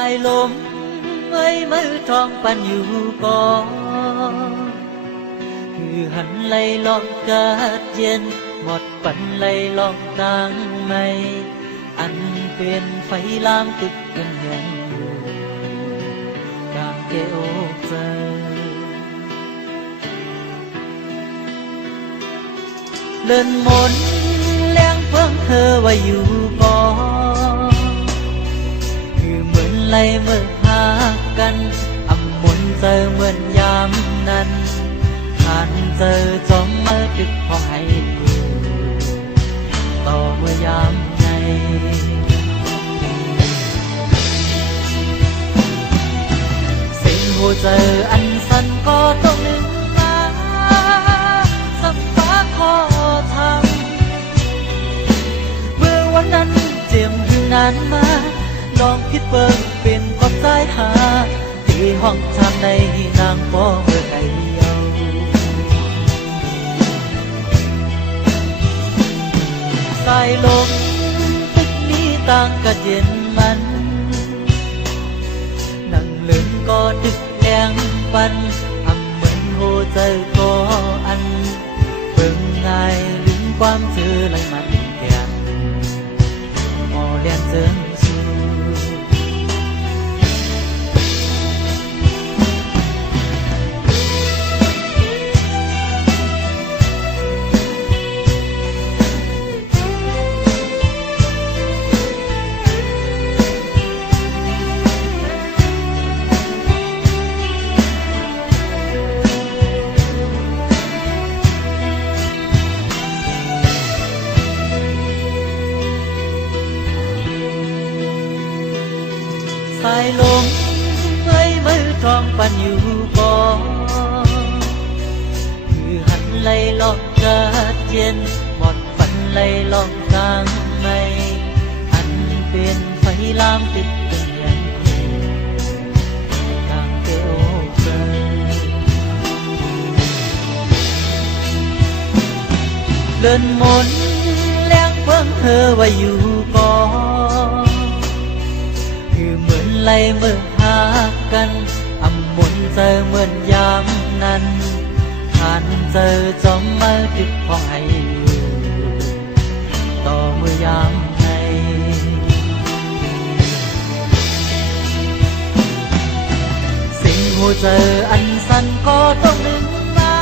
ายลมเอ้ยมือทองปันอยู่ก่อนคือหันไหลลองกาดเย็นหมดปันไหลลองต่างไม่อันเป็นไฟลามตึกกันแห่งอยู่กางเกโอกใจเดินมนแรงเพิ่งเธอไว้อยู่ก่อนคือเหมือนไหลเมื่อหากันอำมนเจอเหมือนยามนั้นผ่านเจอจอมมาตึกพอให้กูต่อเมื่อยามไงสิ่งหัวใจอันสั้นก็ต้องหนึ่งมาสัมฟ้าขอทำเมื่อวันนั้นเจียมถึงนานมาลองคิดเบิ่งเป็นความสายหาที่ห้องทางในนางป้อเมื่อไกลเยาสายลมตึกนี้ต่างกะเย็นมันนั่งเลื่นก็ดึกแรงปันอำเหมือนโหใจก็อันเบิ่งง่ายลืมความเจอไหลมันแก่นมอเลียนเจิงสายลมเอ้ยมือทองปันอยู่ก่อนคือหันไหลลองกาดเย็นหมดปันไหลลองกลางไม่อันเป็นไฟลามติดเป็นยังคู่กลางเตโอเกเดินมนแรงเพิ่งเธอไว้อยู่ก่อนคือเหมือนไหลเมื่อหากันอำมนเจอเหมือนยามนั้นผ่านเจอจอมมาดึกพอให้อยู่ต่อเมื่อยามในสิ่งหัวใจอันสั้นก็ต้องหนึ่งมา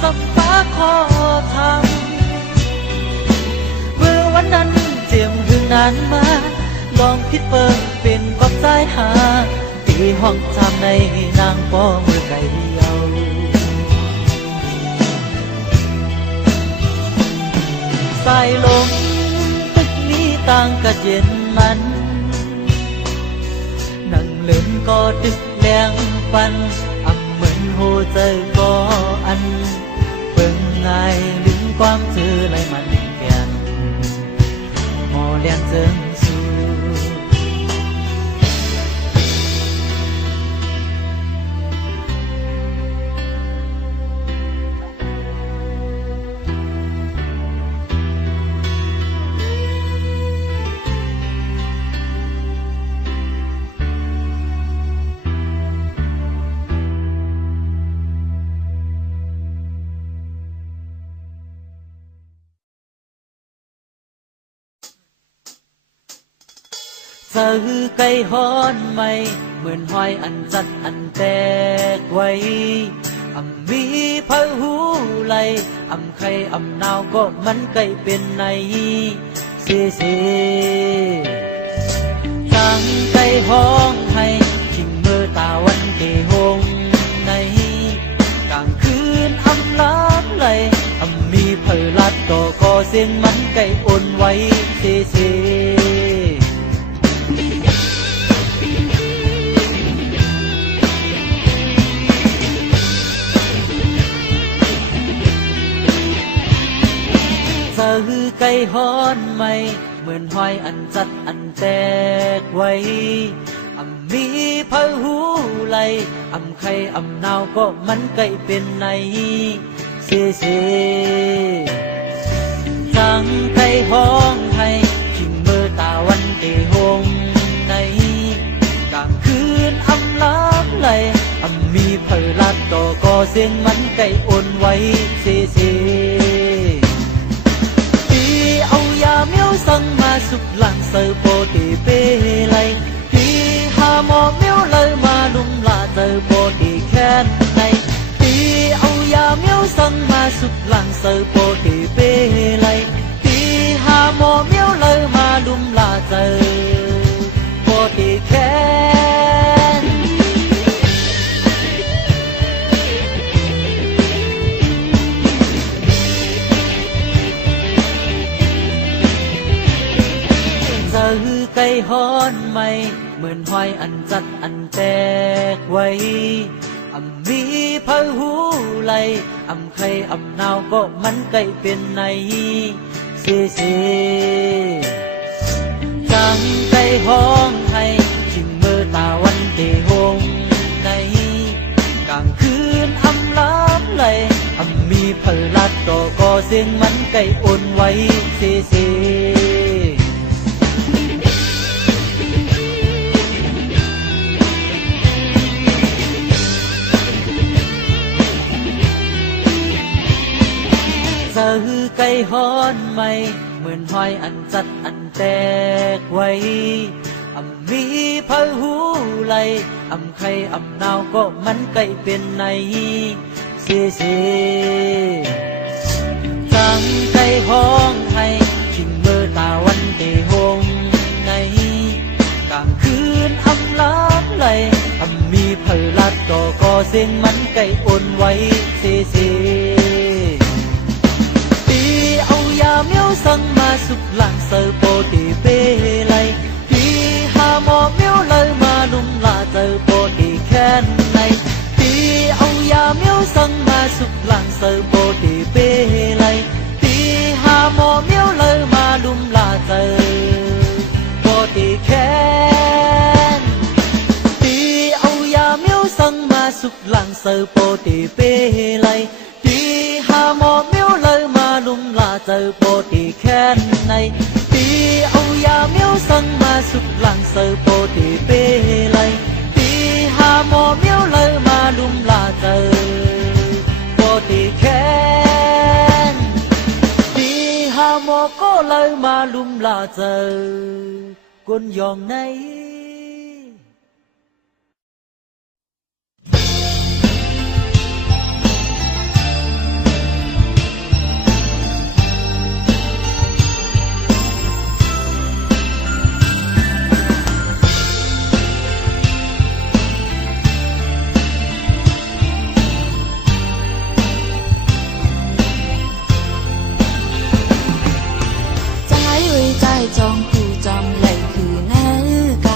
สัมฟ้าขอทำเมื่อวันนั้นเจียมถึงนานมาลองคิดเบิ่งเป็นความสายหาที่ห้องทำในนางป้อเมื่อไกลเยาสายลมตึกนี้ต่างกะเย็นมันนั่งเล่นก็ดึกแรงปันอำเหมือนโหใจก็อันเบิ่งง่ายลืมความเจอไหลมันแก่นหมอเลี้ยงเจิงเจอไก่ฮ้อนใหม่เหมือนห้อยอันจัดอันแตกไว้อำมีเผาหูไหลอำไข่อำนาวก็มันไก่เป็นในเสียจังไก่ห้องให้ชิงเมื่อตาวันเตหงในกลางคืนอำลาบไหลอำมีเผาลัดก็เสียงมันไก่อ่อนไว้เสียเจอไก่ฮ้อนใหม่เหมือนห้อยอันจัดอันแตกไว้อำมีเผาหูไหลอำไข่อำนาวก็มันไก่เป็นในเสียจังไก่ห้องให้ชิงเมื่อตาวันเตหงใน ไหลมีเพลลัดต่อก็เสียงมันไก่อ่อนไว้เสียเสียปีเอายาเมียวสั่งมาสุกหลังเสือโปตีเปไหลปีหาหมอเมียวเลยมาลุมลาเจอโปตีแค้นในปีเอายาเมียวสั่งมาสุกหลังเสือโปตีเปไหลปีหาหมอเมียวเลยมาลุมลาเจอโปตีแค้นเจอไก่ฮ้อนไหมเหมือนหอยอันจัดอันแตกไว้มีเพลหูไหลใครหนาวก็มันไก่เป็นในเสียเสียจังไก่ห้องให้ชิงเมื่อตาวันเตหงในกลางคืนล้ำไหลมีเพลลัดต่อก็เสียงมันไก่อ่อนไว้เสียเสียเจอไก่ฮ้อนไหมเหมือนหอยอันจัดอันแตกไว้มีเพลหูไหลใครหนาวก็มันไก่เป็นในเสียเสียจังไก่ห้องให้ชิงเมื่อตาวันเตหงในกลางคืนล้ำไหลมีเพลลัดก็เสียงมันไก่อ่อนไว้เสียเสียเอายาเมียวสั่งมาสุกหลังเสือโปตีเปไหลปีหาหมอเมียวเลยมาลุมลาเจอโปตีแค้นในปีเอายาเมียวสั่งมาสุกหลังเสือโปตีเปไหลปีหาหมอเมียวเลยมาลุมลาเจอโปตีแค้นปีเอายาเมียวสั่งมาสุกหลังเสือโปตีเปไหลปีหาหมอเมียวเลยมาลุมลาเจอโปตีแค้นในปีเอายาเมียวสั่งมาสุกหลังเสือโปตีเปไหลปีหาหมอเมียวเลยมาลุมลาเจอโปตีแค้นปีหาหมอก็เลยมาลุมลาเจอกุนยองใน在中苦中泪去那江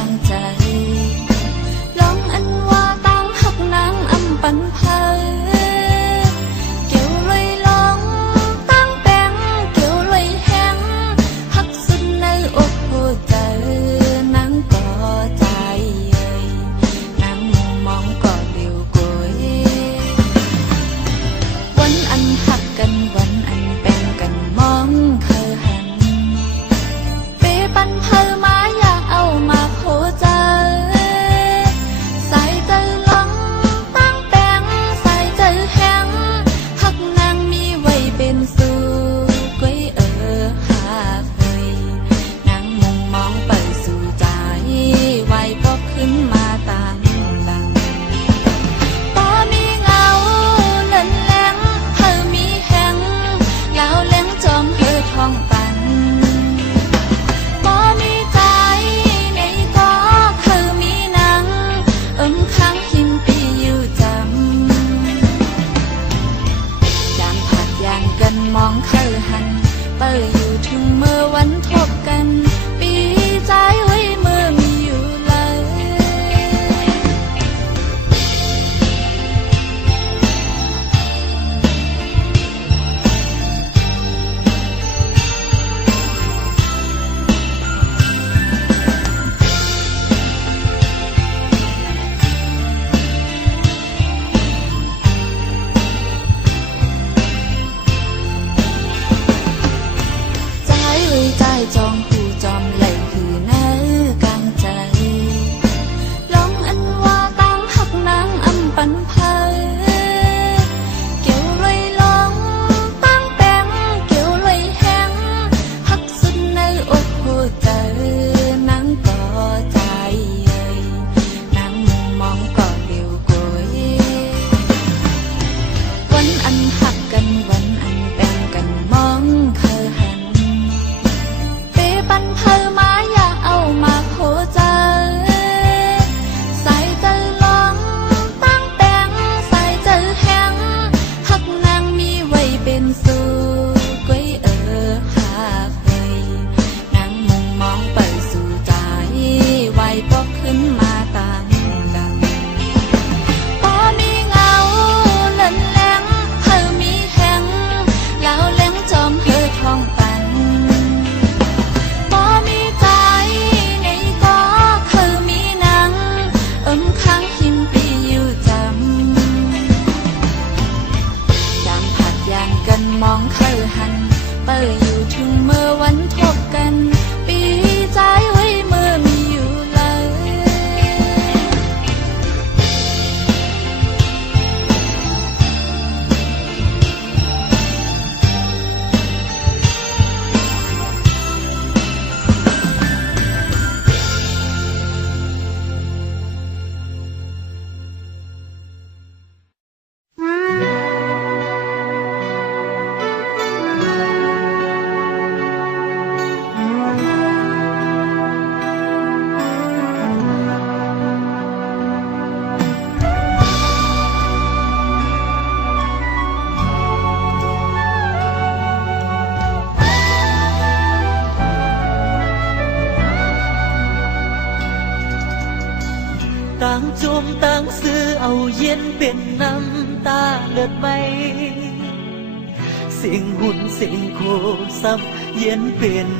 ปันเพอเกี่ยวรวยลองตั้งแป้งเกี่ยวรวยแห้งฮักสุดในอกหัวใจนางก็ใจเอ่ยนางมุมมองก็เดียวกวยวันอันหักกันวันอันแบ่งกันมองเคยหันเปปันเพอมาอยากเอามาโคใจเป็นสู่กวยหากเอ่ยนางมุมมองไปสู่ใจไว้ปอกขึ้นมาต่างกันพอมีเงาเล่นแหลงเธอมีแหงแล้วแหลงจอมเธอท้องปันพอมีใจในก็คือมีนางข้างหิมปีอยู่จำย่างกันมองเข้าหันเปิดอยู่ถึงเมื่อวันทบกันปีใจไว้เมื่อมีอยู่เลยต่างจุ่มต่างซื้อเอาเย็นเป็นน้ำตาเลือดไหมเสียงหุ่นเสียงโคซับเย็นเป็น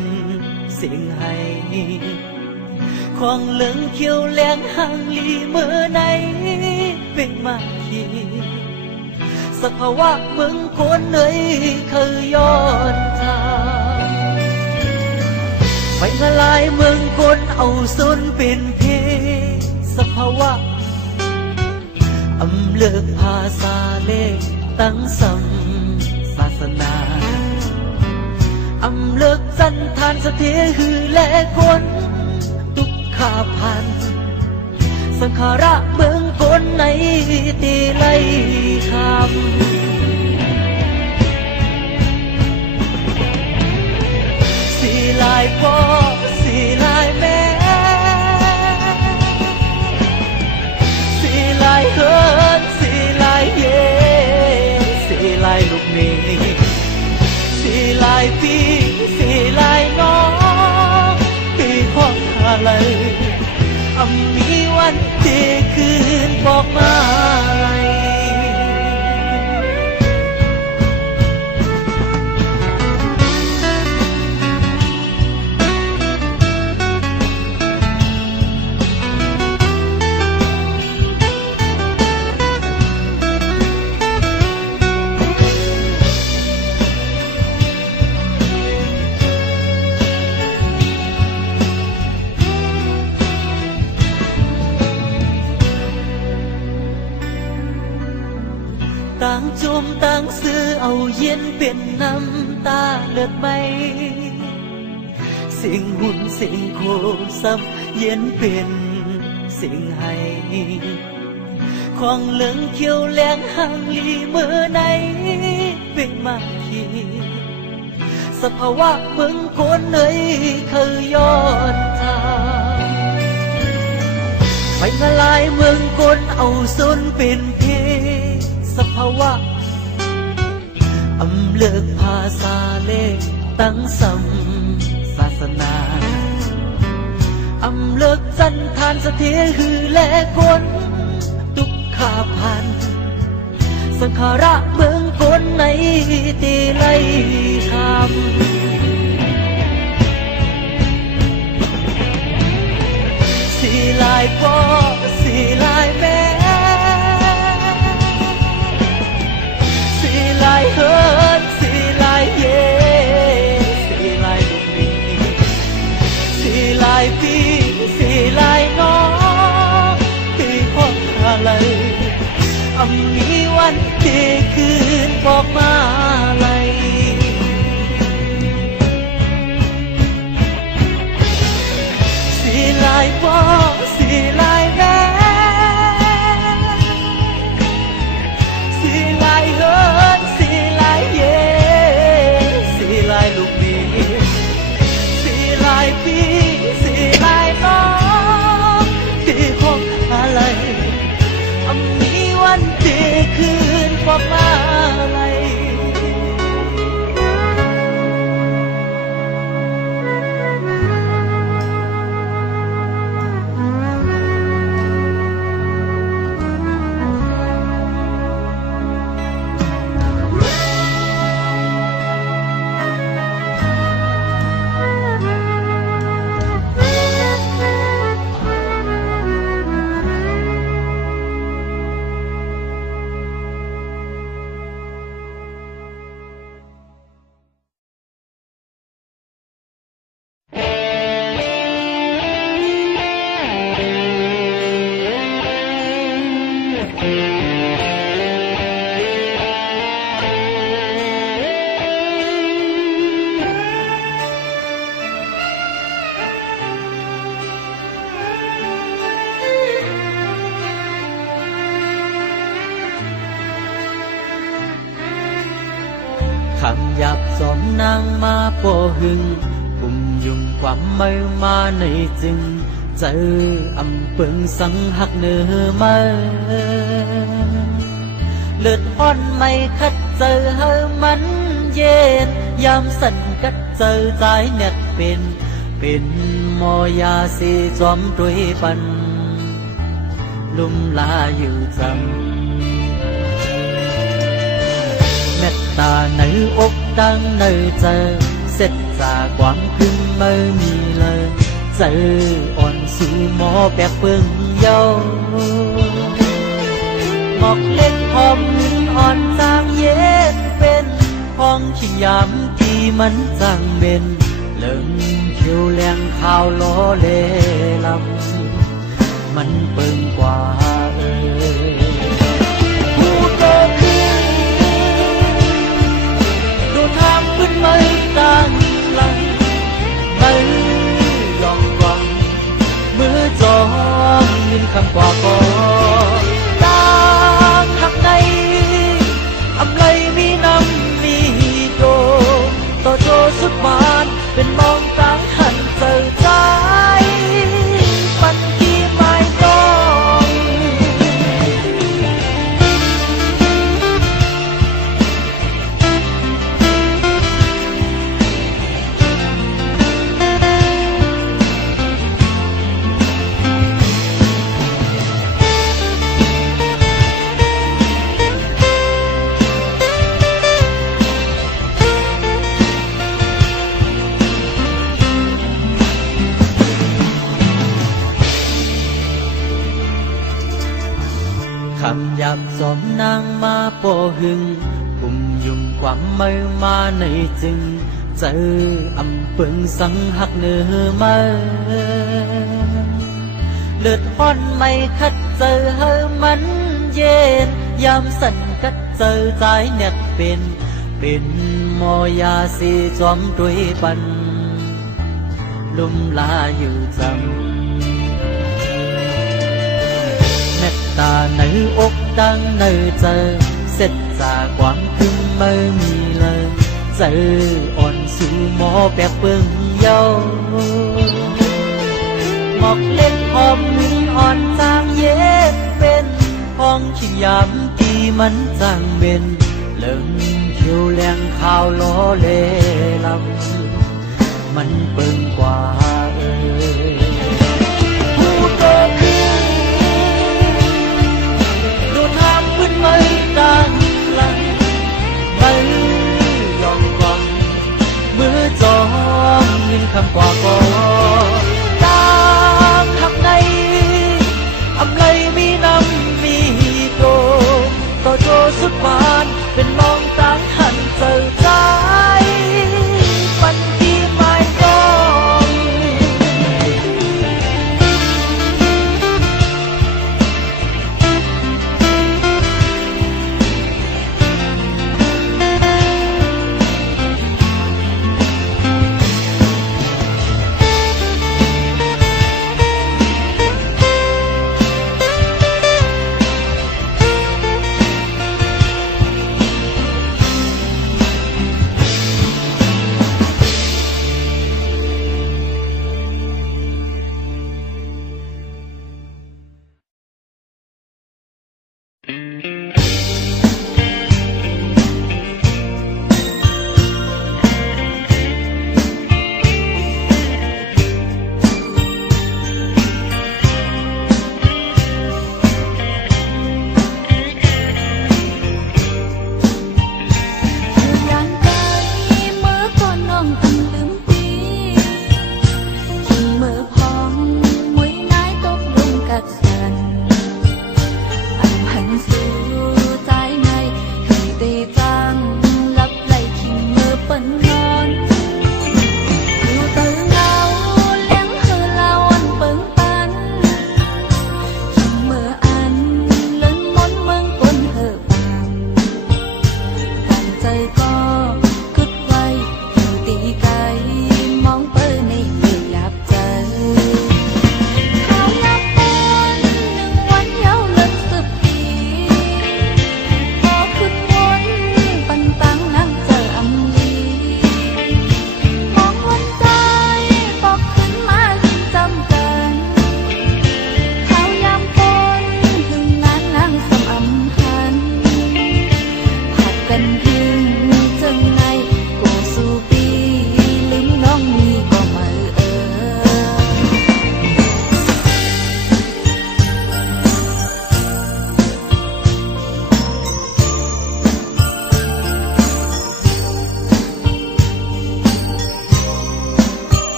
เสียงให้ของเหลืองเขียวแหลงห่างลีเมื่อไหนเป็นมาทีสักภาวะเมืองคนเลยเคยย้อนทางไฟละลายเมืองคนเอาสุนเป็นเพสภาวะอำเลิกภาษาเลขตั้งสัมศาสนาอำเลิกจันทานสเทหือและคนทุกขาพันสังขาระเมืองคนในตีไล่คำสีลายพ่อสีลายแม่สีลายเฮินสีลายเย่สีลายลูกนี้สีลายพี่สีลายน้องปีพ่ออะไรมีวันที่คืนบอกมาต่างจุ่มต่างซื้อเอาเย็นเป็นน้ำตาเลือดไหมเสียงหุ่นเสียงโคซับเย็นเป็นเสียงให้ของเหลืองเขียวแหลงห่างลีเมื่อไหนเป็นมาทีสภาวะเมืองคนเลยเคยย้อนทางไฟละลายเมืองคนเอาสุนเป็นเพสภาวะอำเลิกภาษาเลขตั้งสัมศาสนาอำเลิกจันทานสเทหือและคนทุกขาพันสังขาระเมืองคนในตีไล่คำสีลายพ่อสีลายแม่ลายเฮินสีลายเย่สีลายลูกนี้สีลายพี่สีลายน้องปีพ่ออะไร มีวันที่คืนบอกมาเลยสิลายบ่สิลายแม่สิลายเฮินสิลายเย่สิลายลูกนี้สิลายพี่สิลายน้องที่คงอะไรมีวันที่คืนบอกมาอะไรคำหยาบสอนนางมาโปหึงปุ่มยุ่งความไม่มาในจึงเจออำเปิงสังหักเนื้อมาเลือดอ่อนไม่คัดเจอเฮอมันเย็นยามสั่นกัดเจอใจเน็ดเป็นมอยาสีจอมด้วยปันลุ่มลาอยู่จำเม็ดตาในอกดังในเจอเสร็จจากความพึ่งไม่มีเลยเจออ่อนสู่หมอแปกเปิงเยาหมอกเล็กหอมอ่อนจางเย็นเป็นห้องที่ยามที่มันจางเบนเลิงเขียวแรงข้าวล้อเลลำมันเปิงกว่าผู้โตขึ้นดูทางขึ้นไม่ต่างหลังไม่ยอมกวังมือจองมินคำกว่าก่อนตาหักในอำไลมีน้ำมีโดต่อโจสุดบานเป็นมองต่างหันเจอใจปันที่ไม่ต้องคำหยาบสอมนางมาโปหึงปุ่มยุ่งความไม่มาในจึงเจออำเปิงสังหักเนื้อมาเลือดอ่อนไม่คัดเจอเฮอมันเย็นยามสั่นกัดเจอใจเน็ดเป็นมอยาสีจอมด้วยปันลุ่มลาอยู่จำเม็ดตาในอกดังในเจอเสร็จจากความพึ่งไม่มีเลยเจออ่อนสู่หมอแปกเปิงเยาหมอกเล็กหอมอ่อนจางเย็นเป็นห้องที่ยามที่มันจางเบนเลิงเขียวแรงข้าวล้อเลลำมันเปิงกว่าผู้โตขึ้นดูทางขึ้นไม่ต่างหลังไม่ยอมกวังมือจองมินคำกว่าก่อนตาหักในอำไลมีน้ำมีโดต่อโจสุดบานเป็นมองต่างหันเจอใจปันที่ไม่ต้อง ค พันธ์ผัดกันถึงจังไงกูสู่ปีลืมน้องมีก็มา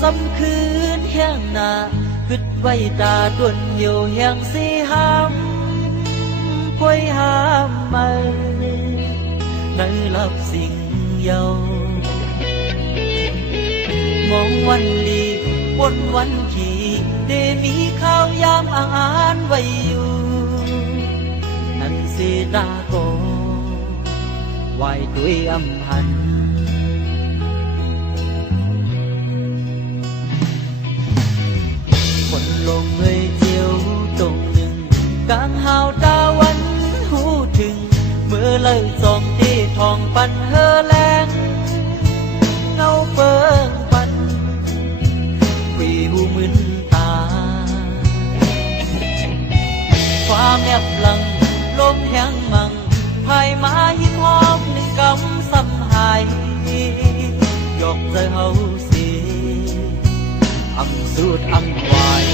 ซ้ำคืนแห่งหน้าคิดไว้ตาดวนเหี่ยวแห่งสิหำค่อยหามมาในลับสิ่งเยามองวันลีบนวันขี่ได้มีข้าวยามอาหารไว้อยู่นั่นสิตาโกไหวด้วยอำพันคนลงเงยเจียวตรงหนึ่งกลางหาวตาวันหูถึงเมื่อเลิกสองที่ทองปันเฮอแรงเงาเปิงปันคุยหูมึนตาความแนบหลังลมแห้งมังภายมาหิมหอมหนึ่งกำซ้ำหายยกใจเฮาสิอำสูดอำวาย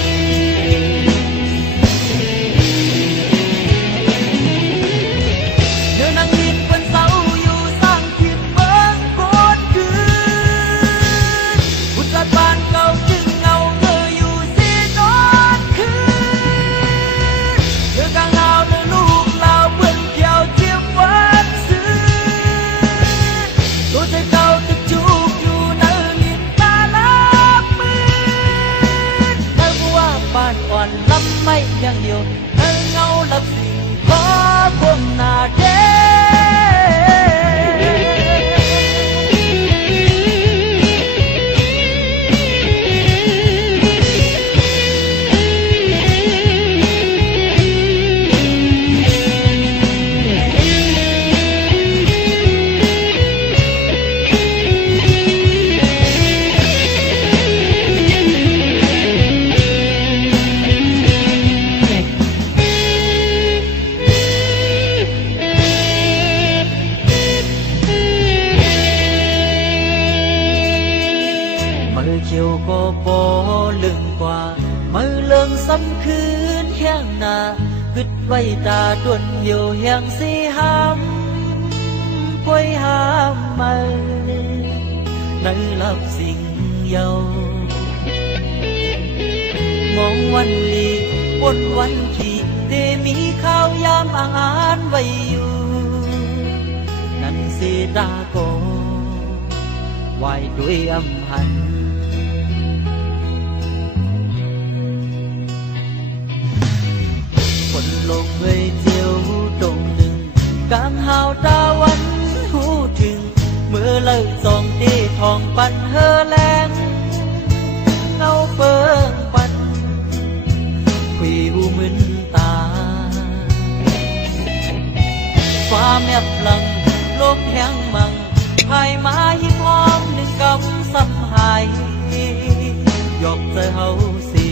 เดี๋ยวนั่งยินเป็นเสาอยู่สร้างทิศเมืองโคตรคืนบุษบานเก่าจึงเงาเงยอยู่สินอนคืนเดือกลางหาวเดือลูกลาวเปื้อนเขียวเจียมวันซื้อตัวใจเก่าตึกจูบอยู่ในลิ้นตาลับมือบ้านอ่อนลำไม่ยังเดียวเงาลับสิ่งขอคมหน้าเด้เขียวก็บ่ลึงกว่ามือเลิงซ้ำคืนแห่งหน้าคิดไว้ตาดวนเหี่ยวแห่งสิหำค่อยหามมาในลับสิ่งเยามองวันลีบนวันขี่ได้มีข้าวยามอาหารไว้อยู่นั่นสิตาโกไ ไหวด้วยอำหันคนลงเอ่ยเจียวตรงหนึ่งกลางหาวตาวันหูถึงเมื่อเลิกส่องดีทองปันเฮอแรงเงาเปิงปันคุยหูมึนตาฟ้าแมบลังโลกแห้งมังภายมาหิมหอมหนึ่งกำซ้ำหายยกใจเฮาสี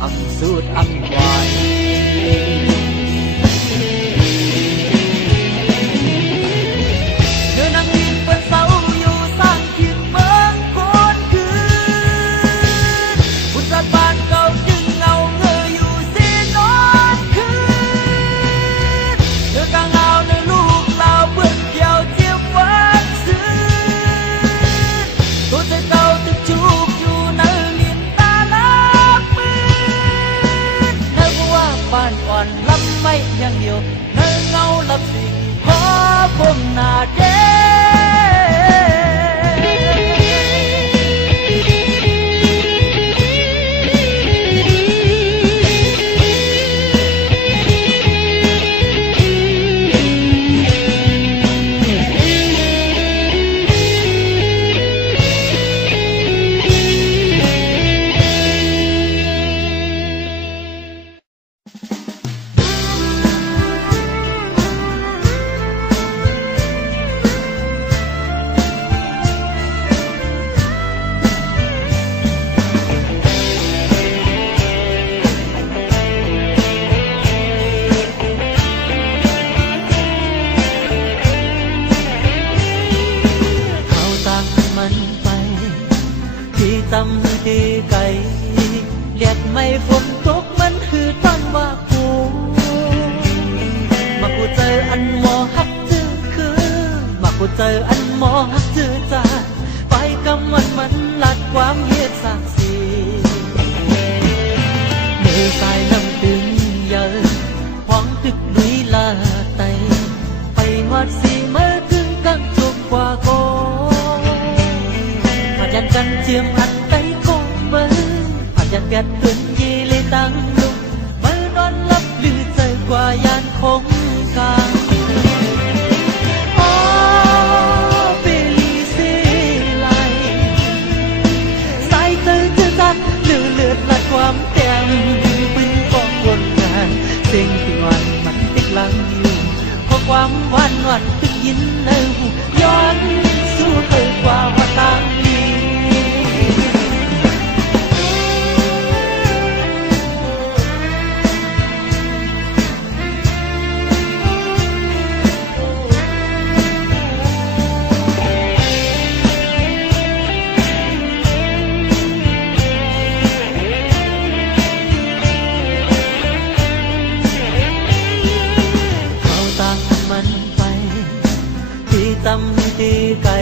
อำสูดอำหวานเนื้อนังดินเป็นเสาอยู่สร้างขีดเมืองคนคืนบุษบานเก่าจึงเงาเงยอยู่สีนอนคืนเนื้อกางเอาเนื้อลูกเราเบื่อเกี่ยวเจียวฟันซื้อตัวใจเก่าตึกจุกอยู่ในลิ้นตาลับมือเนื้อบัวบานอ่อนลำไม่อย่างเดียวเนื้อเงาลับสิ่งขอผมหน้าเด้จำดีไก่เลียดไม่ฝนตกมันคือตอนว่ากูมากูเจออันหมอฮักจื้อคือมากูเจออันหมอฮักจื้อจาไปกำมันลัดความเฮ็ดสากสีมือสายน้ำตึงเยอะห้องตึกดุยลาไตไปหอดสีเมื่อถึงกังจุกกว่าโกพยันกันเจียมอันยันเบียดขึ้นยีเลยตั้งลุกมือนอนลับลือใจกว่ายานคงกลางโอ้เปรีสีไหลสายเธอจะจัดเลือดละความแต้มปืนกองวนงานเสียงที่วันมันติดหลังอยู่เพราะความหวานตึกยินในหูย้อนสู้เธอกว่าว่าตามลีจำดีไก่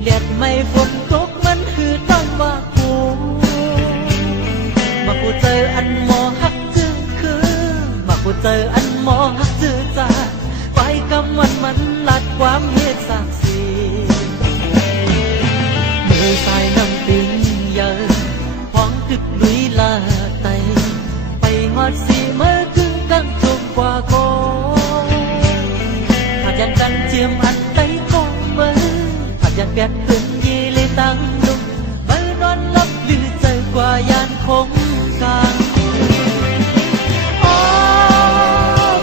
เลียดไม่ฝนตกมันคือตอนว่ากูมากูเจออันหมอฮักจื้อคือมากูเจออันหมอฮักจื้อจาไปกำมันลัดความเฮ็ดสากสีมือสายน้ำปิงเยอะห้องตึกลุยลาไตไปหอดสีเมื่อถึงกังจุกกว่าโกพยันกันเจียมอันยันเบียดขึ้นยีเลยตั้งลุกมือนอนลับลือใจกว่ายานคงกลางโอ้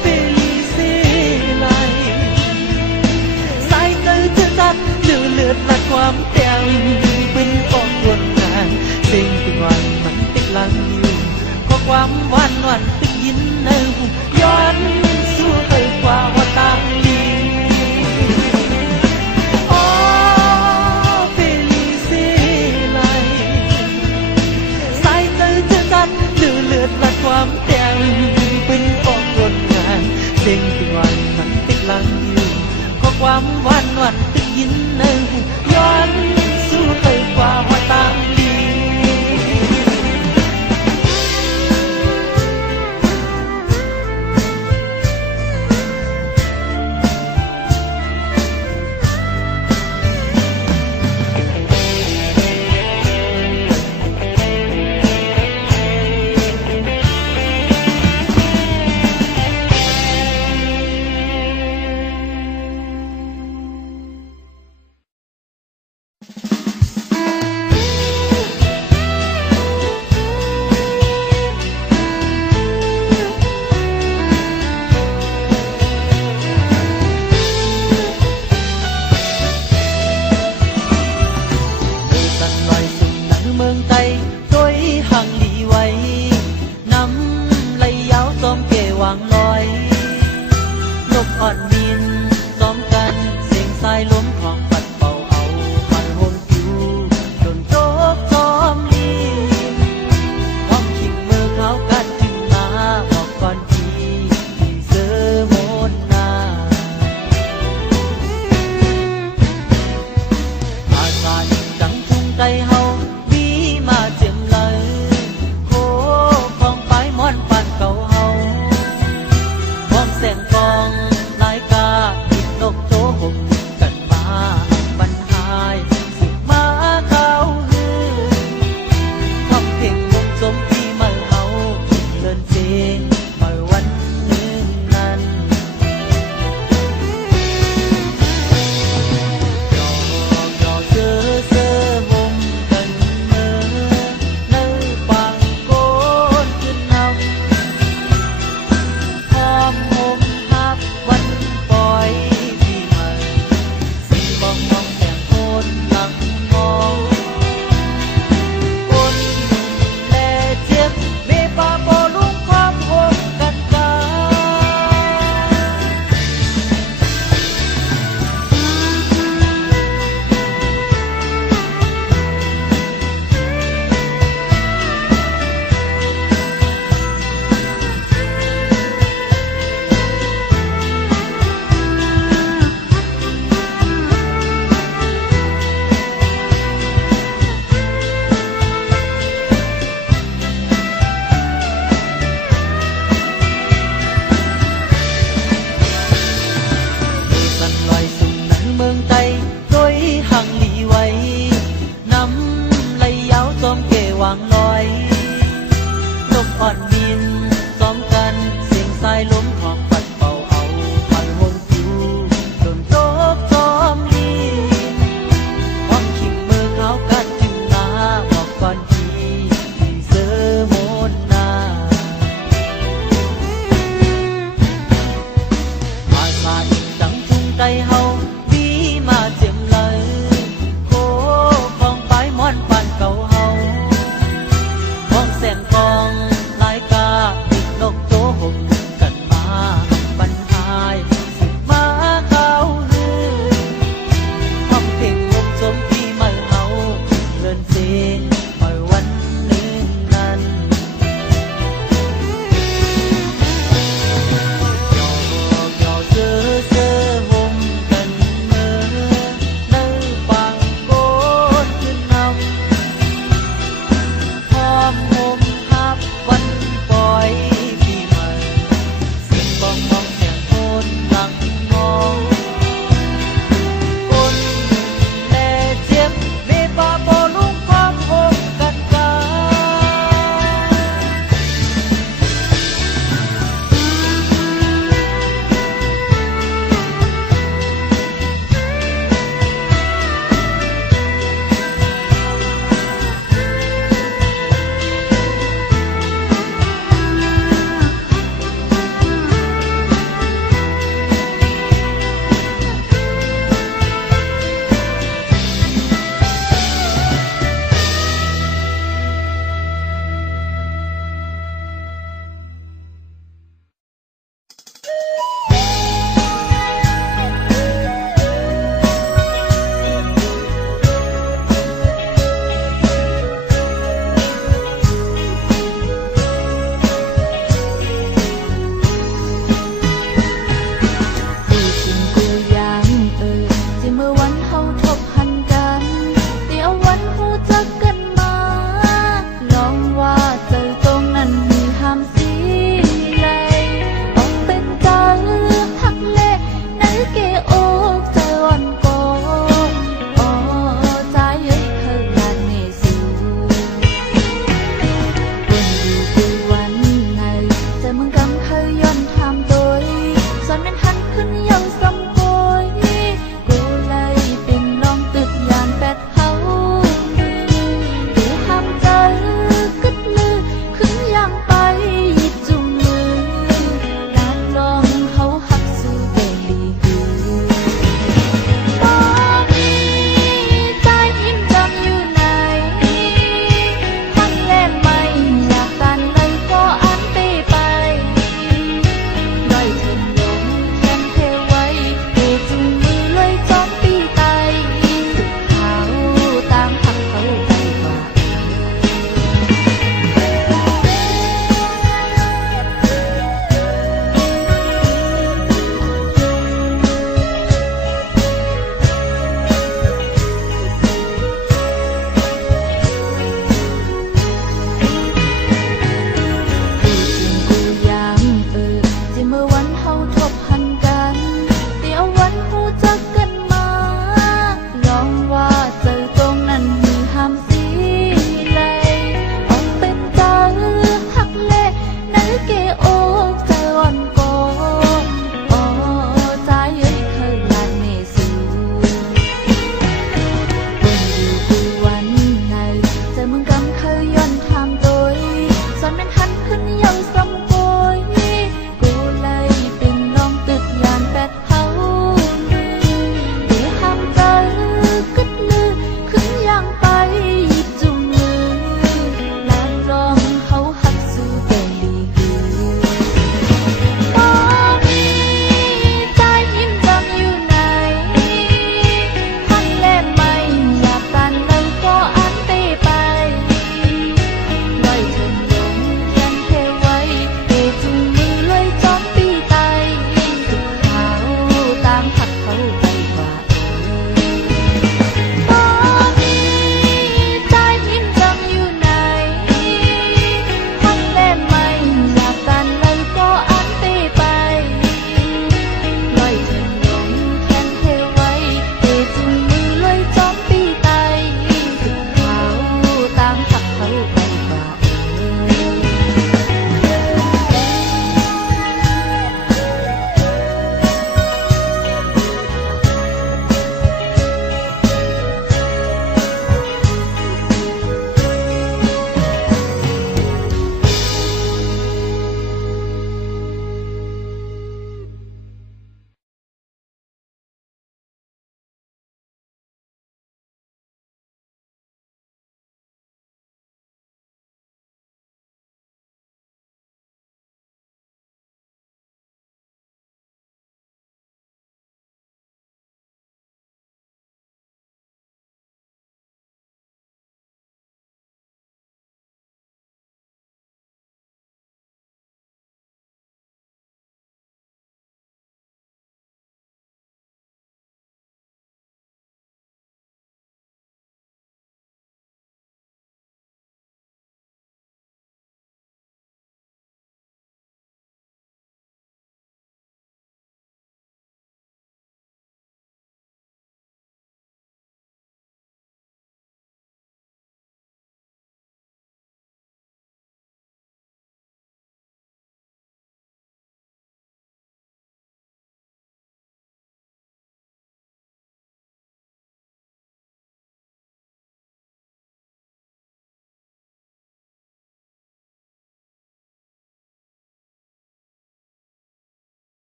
เปรีสีไหลสายเธอจะจัดเลือดละความแต้มปืนกองวนงานเสียงที่วันมันติดหลังอยู่ข้อความหวานตึกยินในหูย้อนสู้เธอกว่าว่าตามลีละความแดงเป็นกองวนงานเสียงที่วันมันติดหลังอยู่ข้อความหวานตึกยินในหูย้อนสู้เธอกว่าว่าตามลี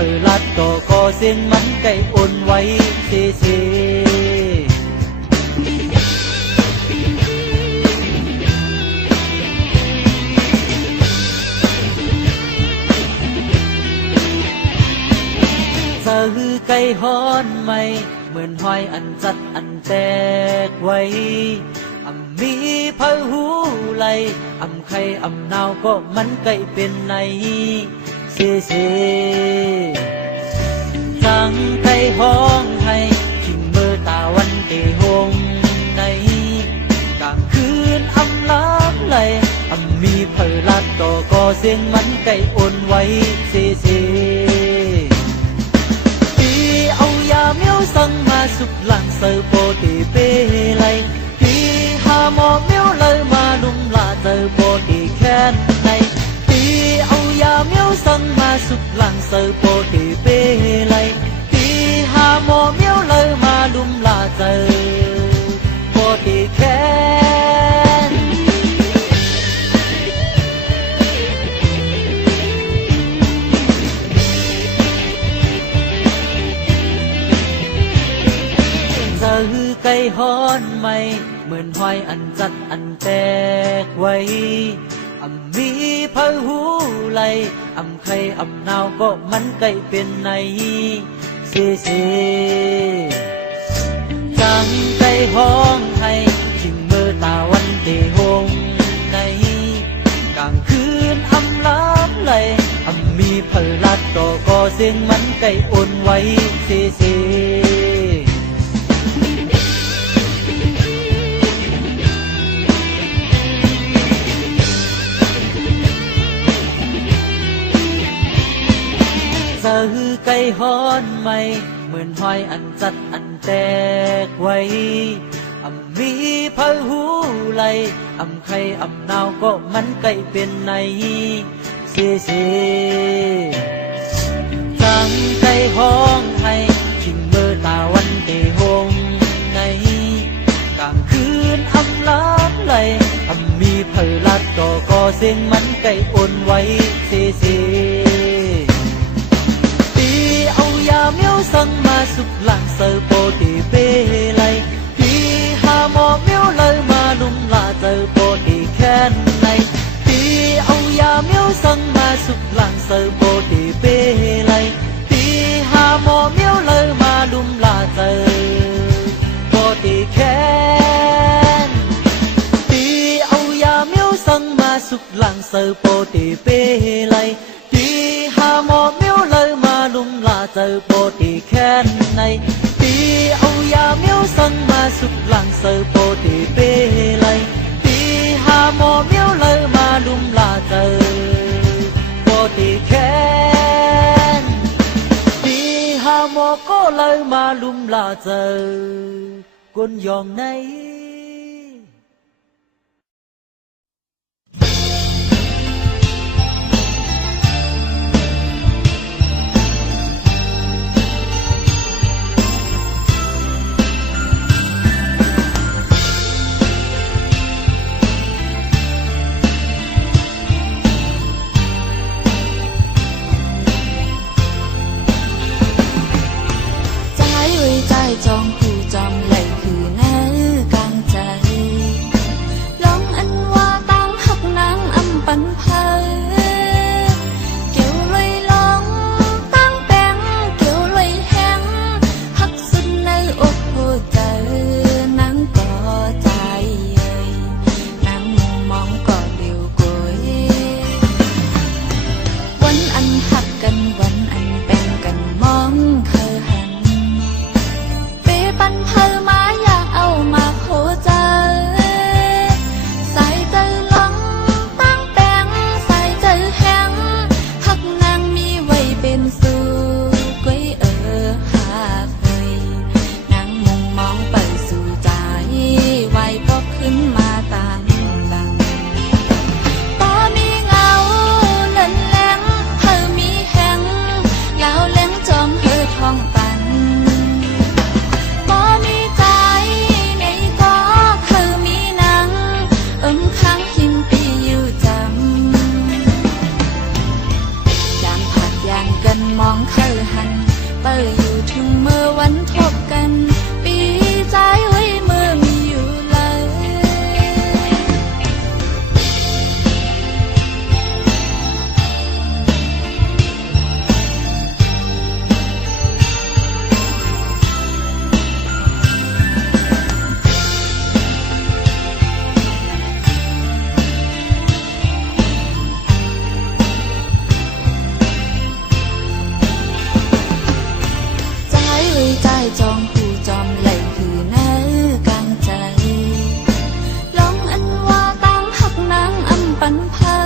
อลัดก็เสียงมันไก่อ่อนไว้เซเซเสือไก่ฮ้อนไม่เหมือนหอยอันจัดอันแตกไว้มีเพอหูไหลไข่หนาวก็มันไก่เป็นในเซเซจังไก่ห้องให้ชิงเมื่อตาวันเดหงในกลางคืนลับไหลมีเพอลัดก็เสียงมันไก่อ่อนไว้เซเซตีเอายาเมียวสั่งมาสุกหลังเสือโปตีเปไลหมอเมียวเลยมานุ่มลาเจอโบดีแค่ไหนตีเอายาเมียวสั่งมาสุกหลังเสือโบดีเปไลตีหาหมอเมียวเลยมานุ่มลาเจอโบดีแค่เจอไก่ฮ้อนไม่เหมือนหอยอันจัดอันแตกไว้มีเพอหูไหลไข่หนาวก็มันไก่เป็นในเซเซจังไก่ห้องให้ชิงเมื่อตาวันเดหงในกลางคืนลับไหลมีเพอลัดก็เสียงมันไก่อ่อนไว้เซเซเสือไก่ฮ้อนไม่เหมือนหอยอันจัดอันแตกไว้มีเพอหูไหลไข่หนาวก็มันไก่เป็นในเซเซจังไก่ห้องให้ชิงเมื่อตาวันเดหงในกลางคืนลับไหลมีเพอลัดก็เสียงมันไก่อ่อนไว้เซเซยาเมียวสั่งมาสุกหลังเสือโปตีเปไลตีหาหมอเมียวเลยมานุ่มลาเจอโปตีแค่ไหนตีเอายาเมียวสั่งมาสุกหลังเสือโปตีเปไลตีหาหมอเมียวเลยมานุ่มลาเจอโปตีแค่ตีเอายาเมียวสั่งมาสุกหลังเสือโปตีเปไลตีหาหมอเมียวเลยมานุ่มลาเจอโปตีแค่ไหนตีเอายาเมียวสั่งมาสุกหลังเสือโปตีเปไลตีหาหมอเมียวเลยมานุ่มลาเจอโปตีแค่ตีหาหมอก็เลยมานุ่มลาเจอกุนยองในใจจองคู่จอมไหลคือเนื้อกลาง หันเปิดอยู่ถึงเมื่อวันทบกันปีใจไว้เมื่อมีอยู่เลย ใจไว้ใจจองผู้จอมไหลคือเนื้อกลางใจลองอันว่าตั้งหักนางอำปันเพอ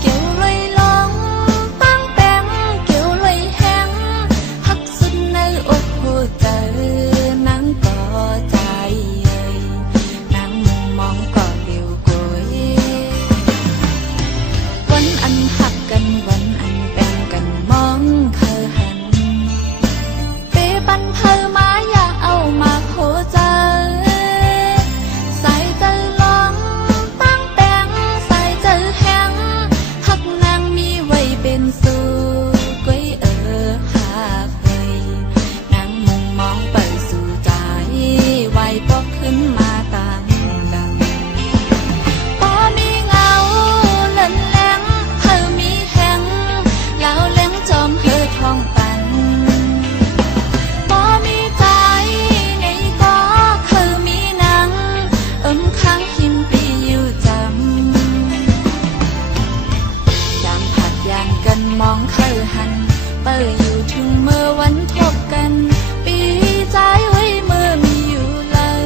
เกี่ยวเลยลองตั้งแป้งเกี่ยวเลยแห้งหักสุดในอกหัวใจนางก็ใจเอ่ยนางมุมมองก็เดียวกวยวันอันหักกันวันอันแบ่งกันมองเคยหันเปปันเพอมาอยากเอามาโคใจใส่ใจลองตั้งแป้งใส่ใจแห้งหักนางมีไว้เป็นสู่กวยหาเคยนางมุมมองไปสู่ใจไว้ปอกขึ้นมาต่างดังพอมีเงาเล่นแหลงเธอมีแหงแล้วแหลงจอมเธอท้องปันบ่มีใจในก็คือมีหนังข้างหิมปีอยู่จำยามผัดยานกันมองเคยหันเปิดอยู่ถึงเมื่อวันทบกันปีใจไว้เมื่อมีอยู่เลย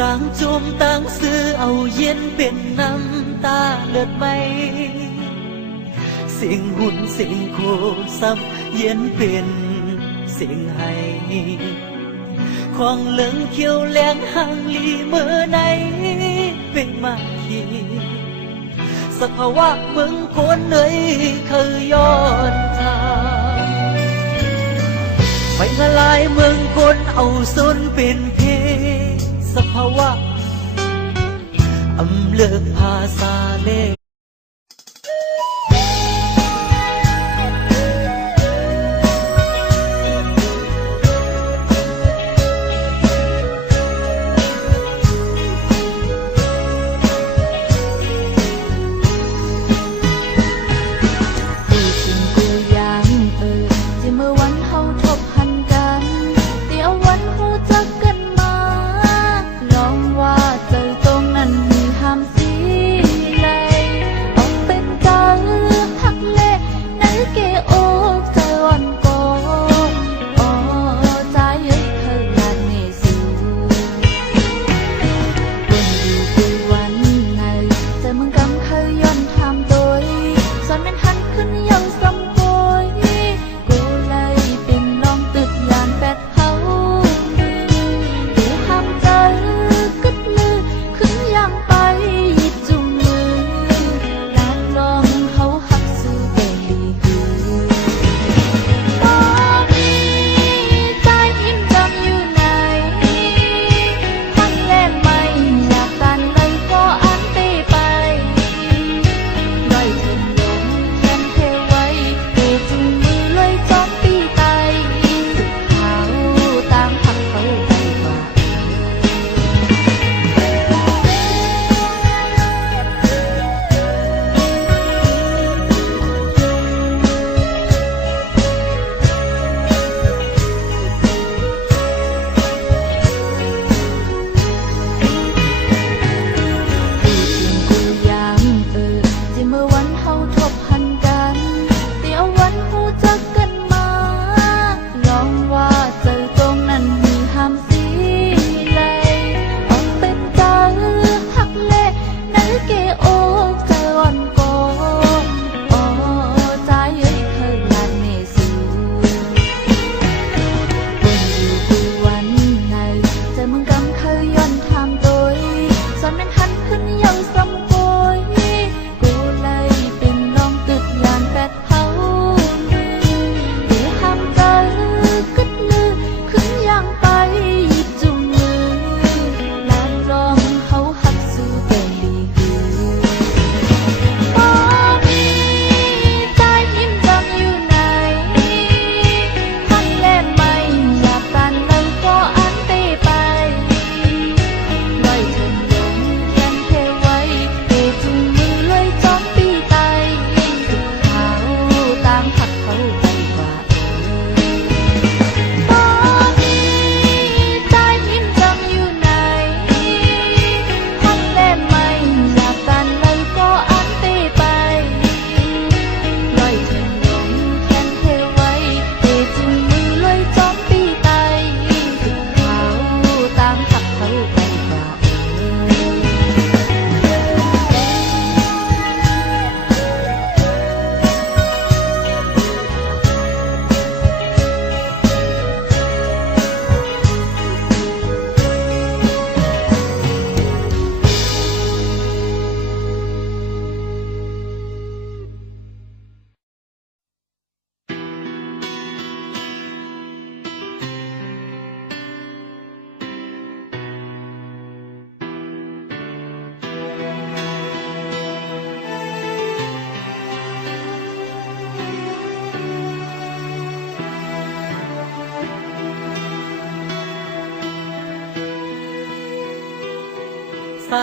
ต่างจุ่มต่างซื้อเอาเย็นเป็นน้ำตาเลือดไหมเสียงหุ่นเสียงโคซับเย็นเป็นเสียงไห้ของเหลืองเขียวแหลงห่างลีเมื่อไหนเป็นมาทีสักภาวะเมืองคนเลยเคยย้อนทางไฟละลายเมืองคนเอาสุนเป็นเพสภาวะอำเลิกภาษาเล่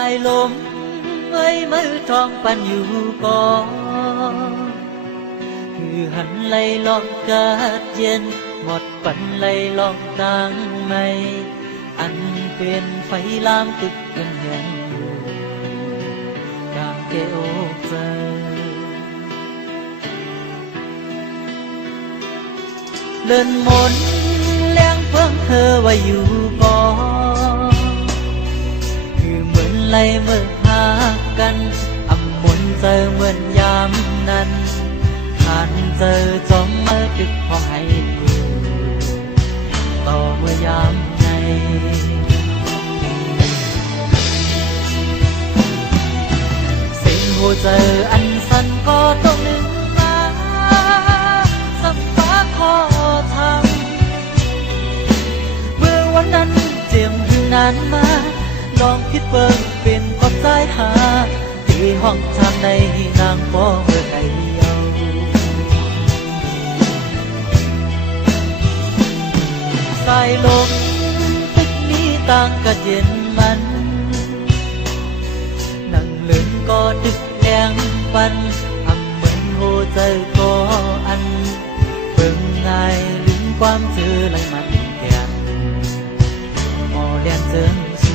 ายลมเอ้ยมือทองปันอยู่ก่อนคือหันไหลลองกาดเย็นหมดปันไหลลองกลางไม่อันเป็นไฟลามตึกกันแห่งกลางเกโอกใจเลื่อนมนแรงเพิ่งเธอไว้อยู่ก่อนคือเหมือนไหลเมื่อหากันอำมนเจอเหมือนยามนั้นผ่านเจอจอมมาตึกพอให้กูต่อเมื่อยามในเสียงหัวใจอันสั่นก็ต้องหนึ่งมาสับฟ้าขอทำเมื่อวันนั้นเจียมถึงนานมาลองคิดเบิ่งเป็นกดใจหาที่ห้องทางในนางบ่เมื่อไกลสายลมตึกนี้ต่างกันเย็นมันนั่งเลื่อนก็ดึกแรงปันอำเหมือนโหใจก็อันเบิ่งง่ายลืมความเจอไหลมันแก่นหมอแดนเจิงสู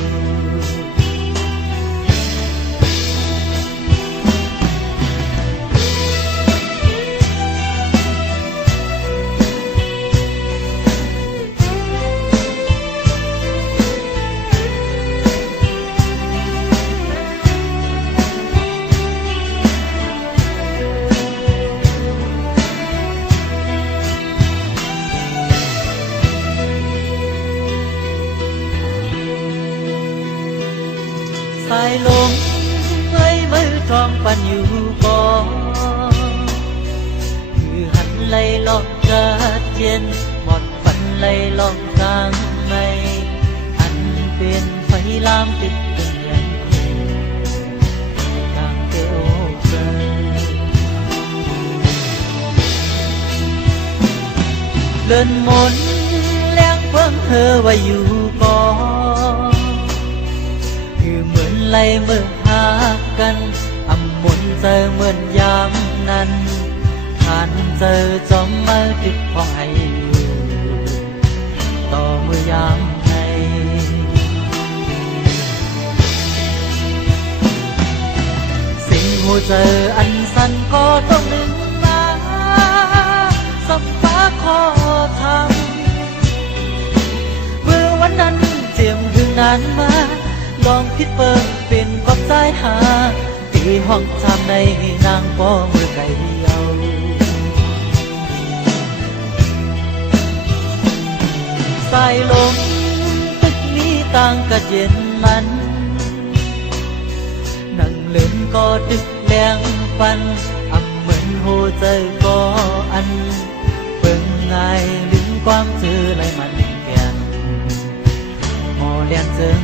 สายลมเอ้ยมือทองปันอยู่ก่อนคือหันไหลลองกาดเย็นหมดปันไหลลองกลางไม่อันเป็นไฟลามติดเป็นยันคู่กลางเกโอเกเลื่อนมนแรงเพิ่งเธอไว้อยู่ก่อนคือเหมือนไหลเมื่อหากันอำมนเจอเหมือนยามนั้นผ่านเจอจอมมาตึกพอให้ต่อเมื่อยามในสิ่งหัวใจอันสั่นก็ต้องหนึ่งมาสับฟ้าขอทำเมื่อวันนั้นเจียมถึงนานมาลองคิดเปิงเป็นกอบสายหาตีห้องทำในนางบ่เมื่อไกลเดียวสายลมตึกนี้ต่างกันเย็นมันนั่งเล่นก็ดึกแรงปันอำเหมือนโหใจก็อันเบิ่งง่ายลืมความเจอไหลมันแก่นหมอเลียนเจิง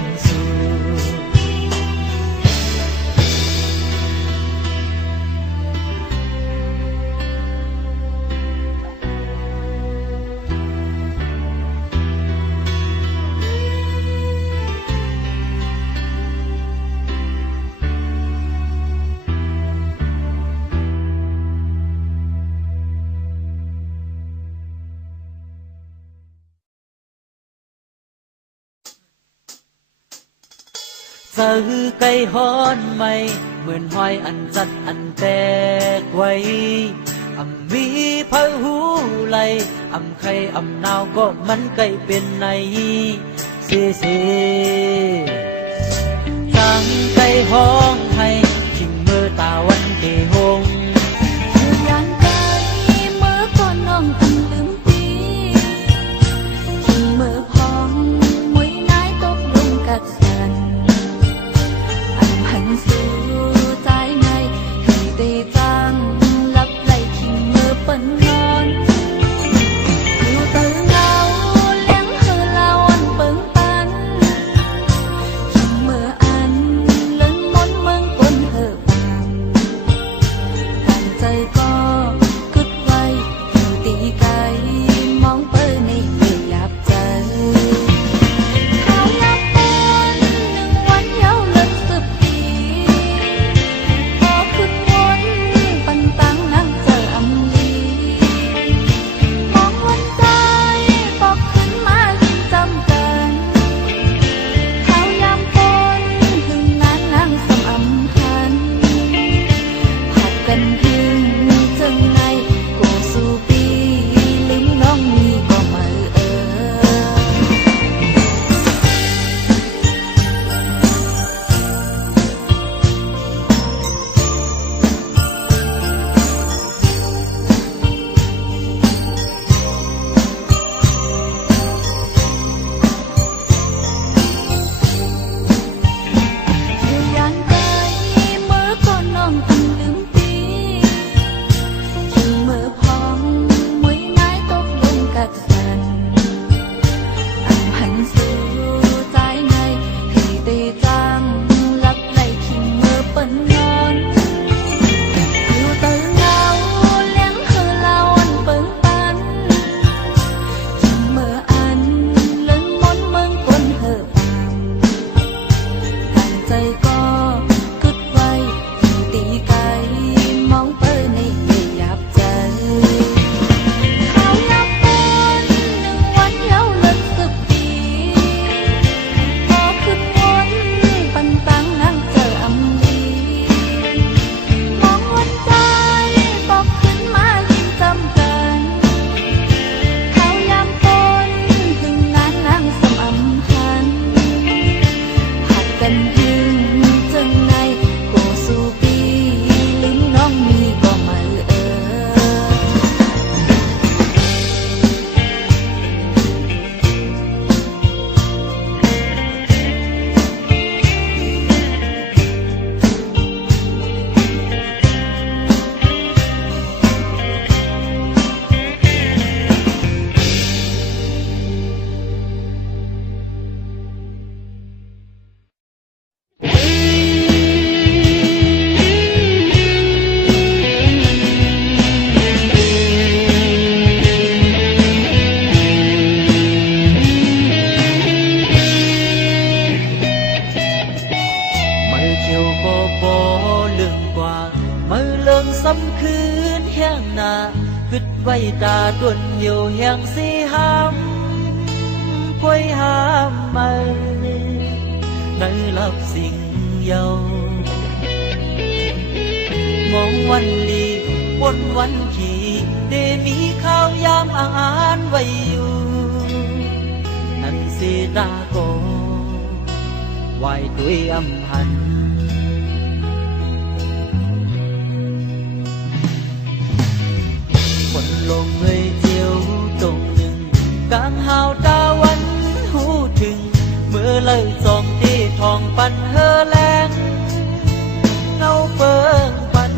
เจอไก่ฮ้อนไม่เหมือนหอยอันจัดอันแตกไว้อำมีเผาหูไหลอำไข่อำนาวก็มันไก่เป็นในเสียจังไก่ห้องให้ทิ้งเมื่อตาวันเดหงย่างไกลเมื่อก่อนน้องอันลืมปีเมื่อพองมวยนายตกลงกัดสันอันหันสู่ใจในให้ได้จังลับไหลทิ้งเมื่อปันนอนอยู่เตือเงาเลี้ยงเธอลาวันเปิงปันทิ้งเมื่ออันเล่นมนเมืองก้นเธอบาง ไว้ตาต้นเหี่ยวแห่งสิหำค่อยหามมาในลับสิ่งเยามองวันลีบนวันขี่ได้มีข้าวยามอาหารไว้อยู่นั่นสิตาโกไหวด้วยอำหันคนลงเงยเจียวตรงหนึ่งกลางหาวตาวันหูถึงเมื่อเลิกสองที่ทองปันเฮอแรงเงาเปิงปัน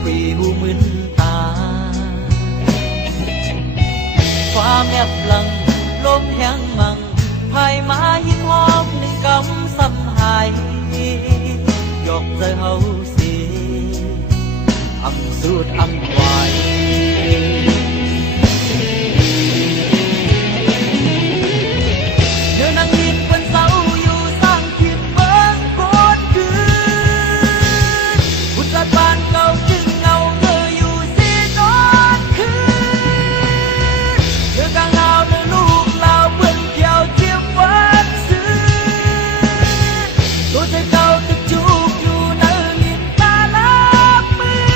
คุยหูมึนตาความแอบหลังลมแห้งมังภายมาหิมหอมหนึ่งกำซ้ำหายยกใจเฮาสิอำสูดอำไว้เดี๋ยวนั่งยินเป็นเสาอยู่สร้างทิศเมืองโคตรคืนบุตรบ้านเก่าจึงเงาเงยอยู่สินอนคืนเดือกลางเอาเดือลูกเราเพื่อนเกี่ยวเทียมวันซื้อตัวใจเก่าตึกจูบอยู่ในลิ้นตาลับมือ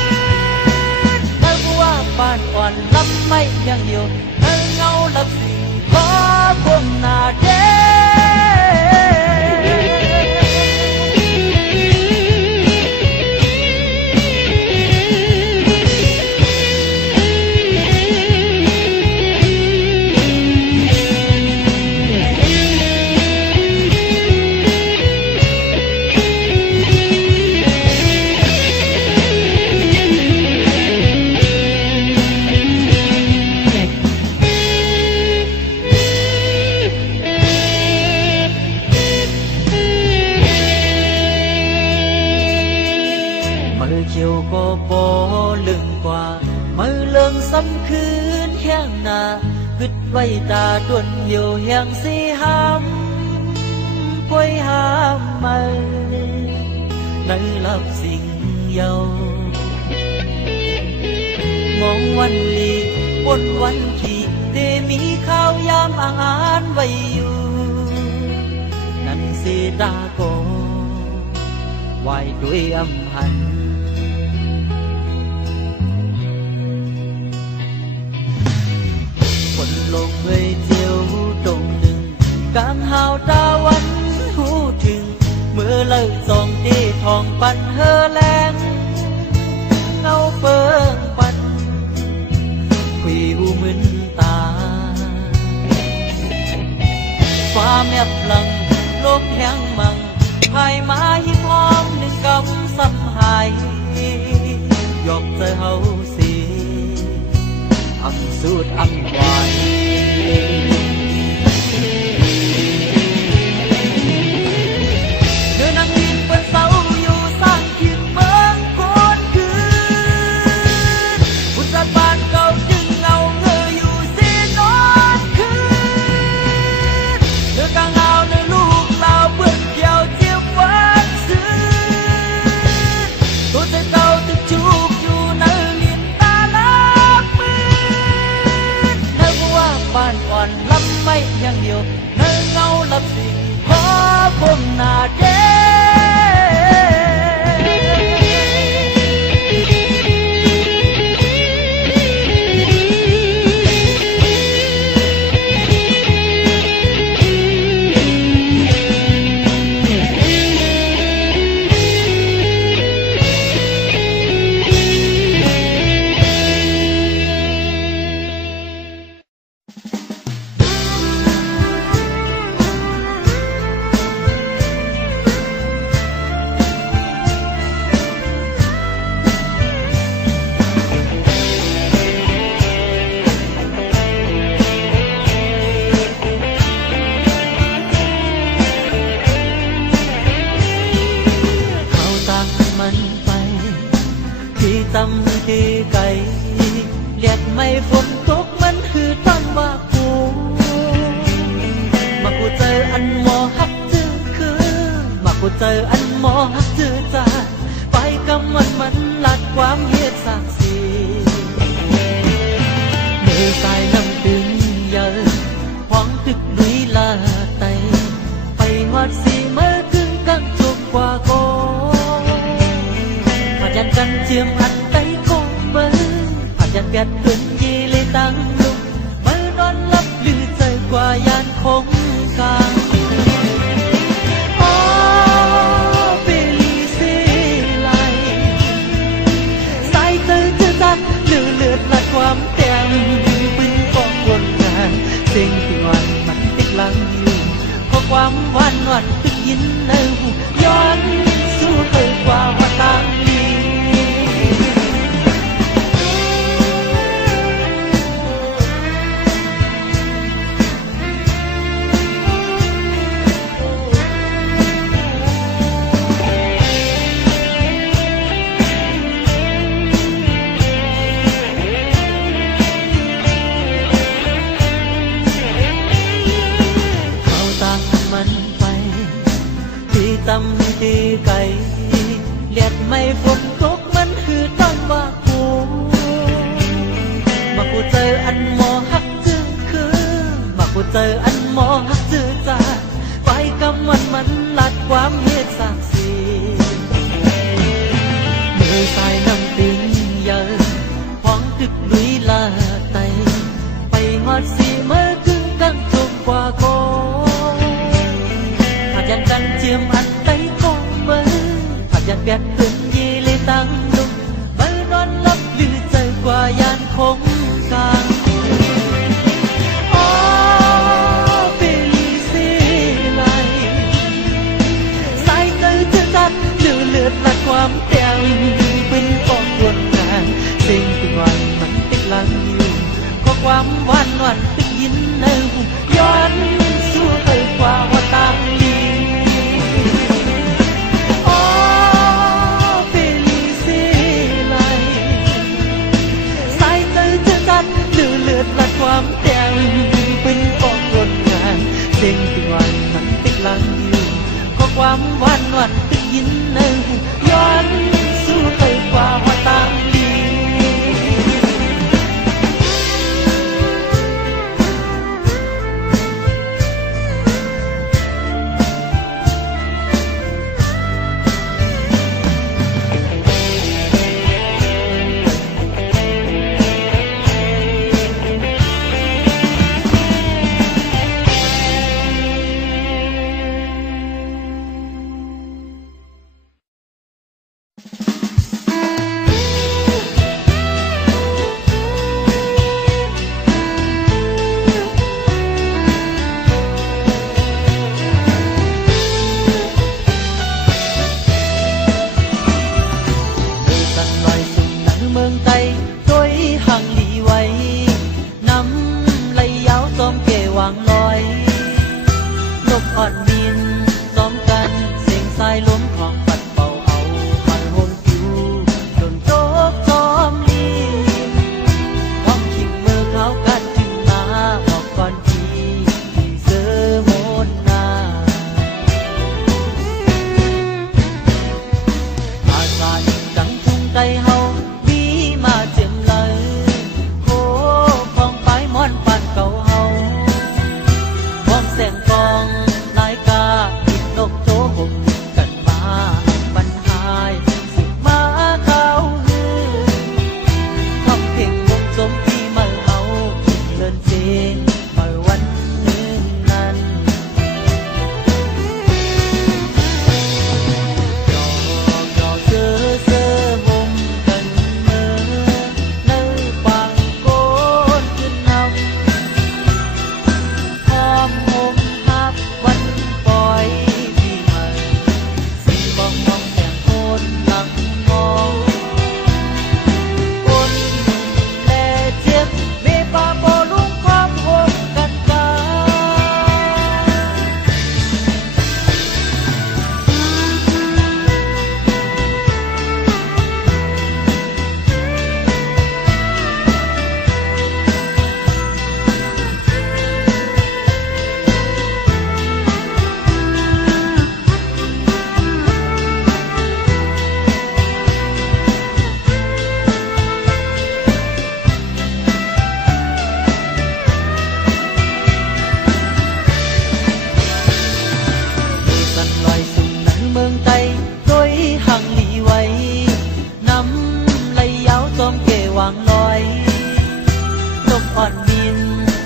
เธอว่าบ้านอ่อนลำไม่ยังเดียวเธอเงาลับสิ่งขอคมหน้าเด้เขียวก็บ่ลึงกว่ามือเลิงซ้ำคืนแห้งหน้าคิดไว้ตาต้นเหี่ยวแห้งสิหำค่อยหามมาในลับสิ่งเยามองวันลีบนวันขี่ได้มีข้าวยามอาหารไว้อยู่นั่นสิตาโกไหวด้วยอำหันคนลงเงยเจียวตรงหนึ่งกลางหาวตาวันหูถึงเมื่อเลิกสองที่ทองปันเฮอแรงเงาเปิงปันคุยหูมึนตาความแอบหลังลมแห้งมังภายมาหิมหอมหนึ่งกำซ้ำหายยกใจเฮาสิอำสูดอำไว้เดินนั่งยินเป็นเสาอยู่สร้างทิศเมืองโคตรคืนบุตรบ้านเก่าจึงเงาเงยอยู่สินอนคืนเดือกลางเอาเดือลูกเราเพื่อนเกี่ยวเจียมวันซื้อตัวใจเก่าตึกจูบอยู่ในลิ้นตาลับมือบ้านอ่อนลำไม่ยังเดียวเนื้อเงาลับสิ่งขอผมหน้าเด้ ยีเลยตั้งลุกมือนอนหลับลือใจกว่ายานคงกลางอ๋อเปลีสิไหลสายเธอจะจัดลือเลือดละความแต่งปืนกองวนงานสิ่งที่วันมันติดหลังอยู่เพราะความหวานหวานตึกยินในหูย้อนสู้เคยกว่าว่าตามลีจำให้ดีไก่เลียดไม่ฝนตกมันคือต้นว่ากูมากูเจออันหมอหักจื้อคือมากูเจออันหมอหักจื้อจาไปกำมันลัดความเหตุศักดิ์ศรีมือสายน้ำปิงเยอะห้องตึกลุยลาไตไปหอดสีเมื่อคืนกันจบกว่าโกหากยันกันเจียมอันอยากแดดขึ้นยีเลยตั้งลุกมือนอนหลับลือใจกว่ายานคงกลางอ๋อเปลีสิไหลสายเธอจะจัดลือเลือดละความแต่งเป็นกองวนงานสิ่งที่วันมันติดหลังอยู่ก็ความหวานหวานตึกยินในหูย้อนสู้เคยกว่าว่าตามลีละความแต่งเป็นกองวนงานสิ่งที่วันมันติดหลังอยู่ก็ความหวานหวานตึกยินในหูย้อนสู้เคยกว่าว่าตาม อ่อนมิน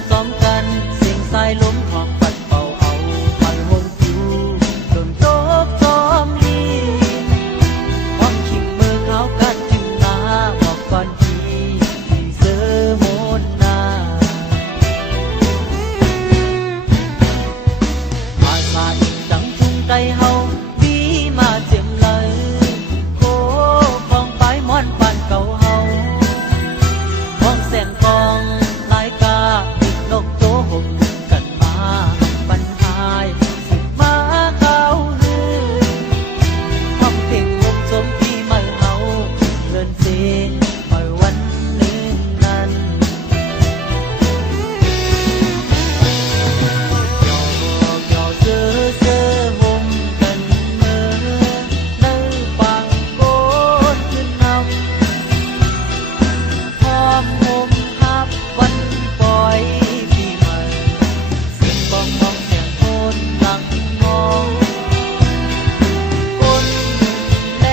ซ้อมกันเสียงสายลมขอบปัดเป่าเอาปันวงคิวโดนโต๊ะซ้อมลีความขิงมือเขากัดถึงหน้าบอกก่อนทีเสือโมนนาอาสาอีกดังทุ่งไก่เฮาดีมาเจียมเลยโคกองไปม้อนปานเก่าเฮามองแสงกองลายกาติดนกโตห่มกันมาปัญหายสึกมาเก่าฮือทำเพลงวงสมที่มาเฮาเงินเสียงมาวันหนึ่งนั้นยอเสือเสือห่มกันเมื่อเนื้อปังโกนขึ้นนำพร้อมห่มทับวันปล่อยปีใหม่เสียงกองมองเสียงโคนหลังมองคนแล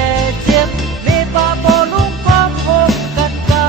เจ็บเมปาโปลุงความห่มกันกา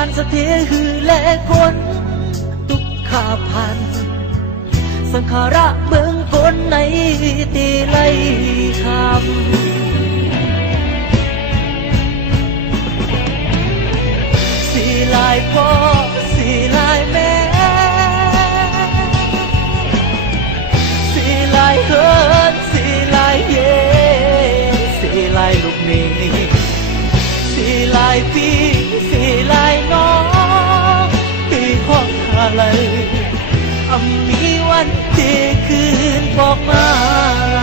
านสะเทหือและคนตุกขาพันสังขาระเมืองคนในตีไลคำสีลายพ่อสีลายแม่สีลายเฮินสีลายเย่สีลายลูกนี้สีลายพี่สีลายน้องตีของอะไรมีวันที่คืนบอกมาอะไร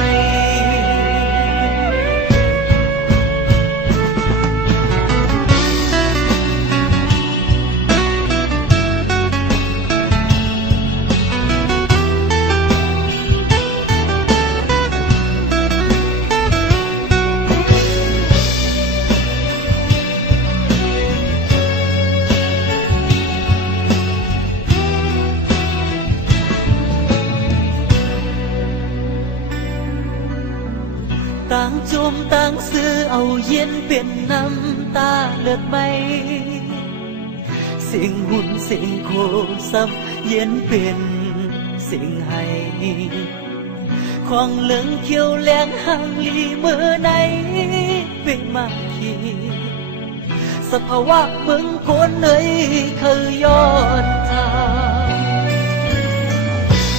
ต่างจุ่มต่างซื้อเอาเย็นเป็นน้ำตาเลือดไหมเสียงหุ่นเสียงโคซับเย็นเป็นเสียงไห้ของเหลืองเขียวแหลงห่างลีเมื่อไหนเป็นมาทีสภาวะเมืองคนเอ่ยเคยย้อนทาง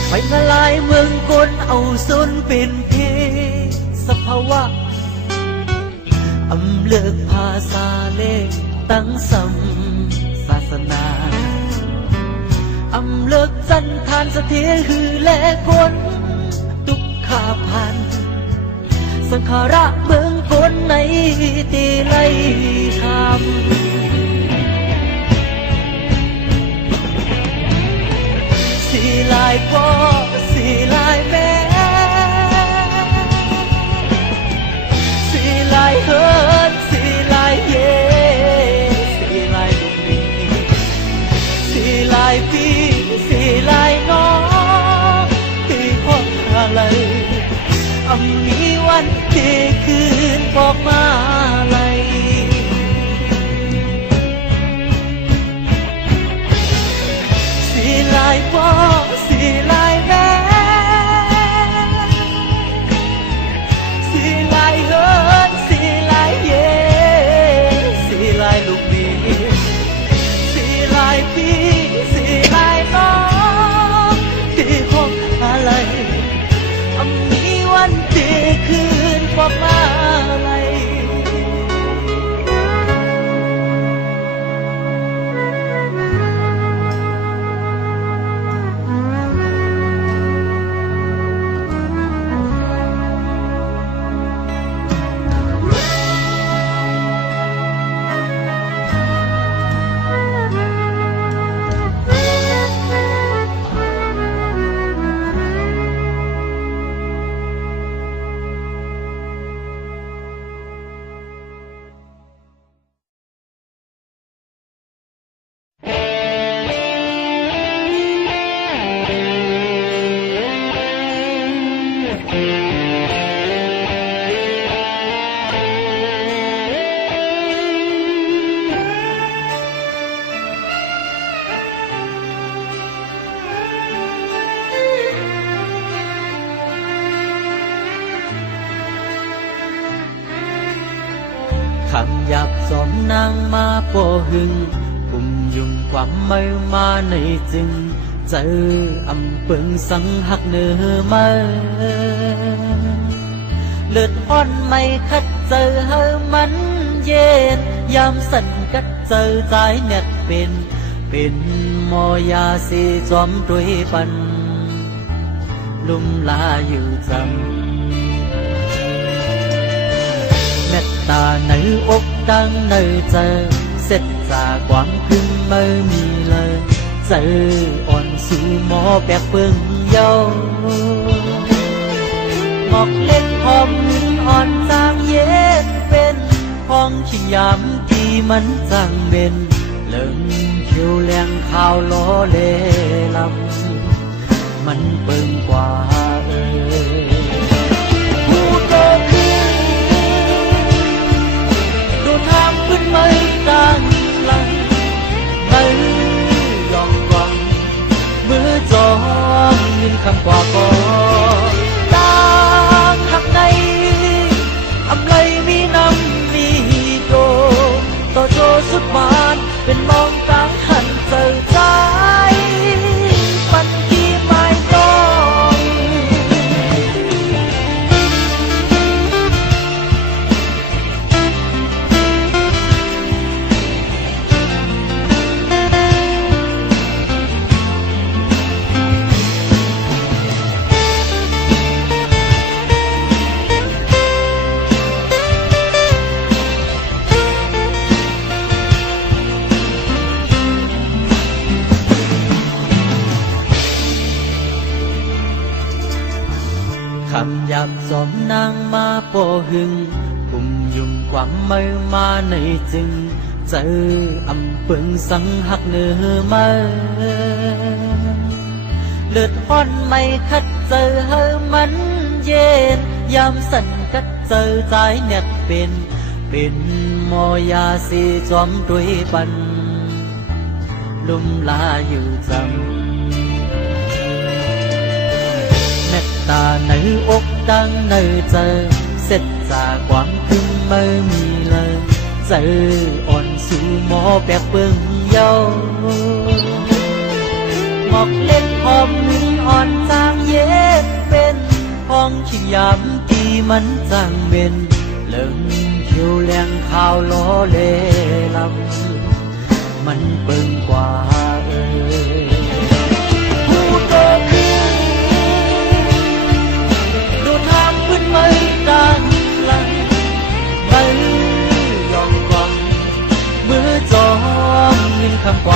ไฟละลายเมืองคนเอาส้นเป็นเพสภาวะอำเลิกภาษาเลขตั้งสัมศาสนาอำเลิกจันทานสะเทหือและคนตุกขาพันสังขาระเมืองคน คนไหนตีไล่ทำสีลายพ่อสีลายแม่สีลายเฮิร์นสีลายเย่สีลายลูกนี้สีลายพี่สีลายน้องที่พ่ออะไรมีวันที่คืนบอกมาเลยสีลายพ่อสีลายแม่สีลายเฮิร์นสีลายเย่สีลายลูกนี้สีลายพี่สีลายน้องที่คงอะไรมีวันที่คืนบอกมาเลย คำหยาบสอนนางมาโปหึงปุ่มยุ่งความไม่มาในจึงเจออำเปิงสังหักเนื้อมาเลือดอ่อนไม่คัดเจอเฮอมันเย็นยามสั่นกัดเจอใจเน็ดเป็นมอยาสีจอมด้วยปันลุ่มลาอยู่จำเม็ดตาในอกดังในเจอเสร็จจากความพึ่งไม่มีเลยเจออ่อนสู่หมอแปกเปิงเยาหมอกเล็กหอมอ่อนจางเย็นเป็นห้องที่ยามที่มันจางเบนเลิงเขียวแรงข่าวล้อเล่ลำมันเปิงกว่าผู้โตขึ้นดูทางขึ้นไม่ดังหลังไม่ยอมวังมือจอมยินคำกว่าก่อนตาข้างในอำไลมีน้ำมีโดต่อโจสุดบานเป็นมองกลางหันเจอใจปันที่ไม่ต้องคำหยาบสอมนางมาโปหึงปุ่มยุ่งความไม่มาในจึงเจออำเปิงสังหักเนื้อมาเลือดอ่อนไม่คัดเจอเฮอมันเย็นยามสั่นกัดเจอใจเน็ดเป็นมอยาสีจอมด้วยปันลุ่มลาอยู่จำตาในอกดังในเจอเสร็จจากความถึงไม่มีเลยเจออ่อนสู่หมอแปกเปิงเยาหมอกเล็กหอมอ่อนจางเย็นเป็นห้องที่ยามที่มันจางเบนเลิงเขียวแรงข่าวล้อเล่ลำมันเปิงกว่าผู้โตขึ้นดูทางขึ้นไม่ดังหลัง คำกว่า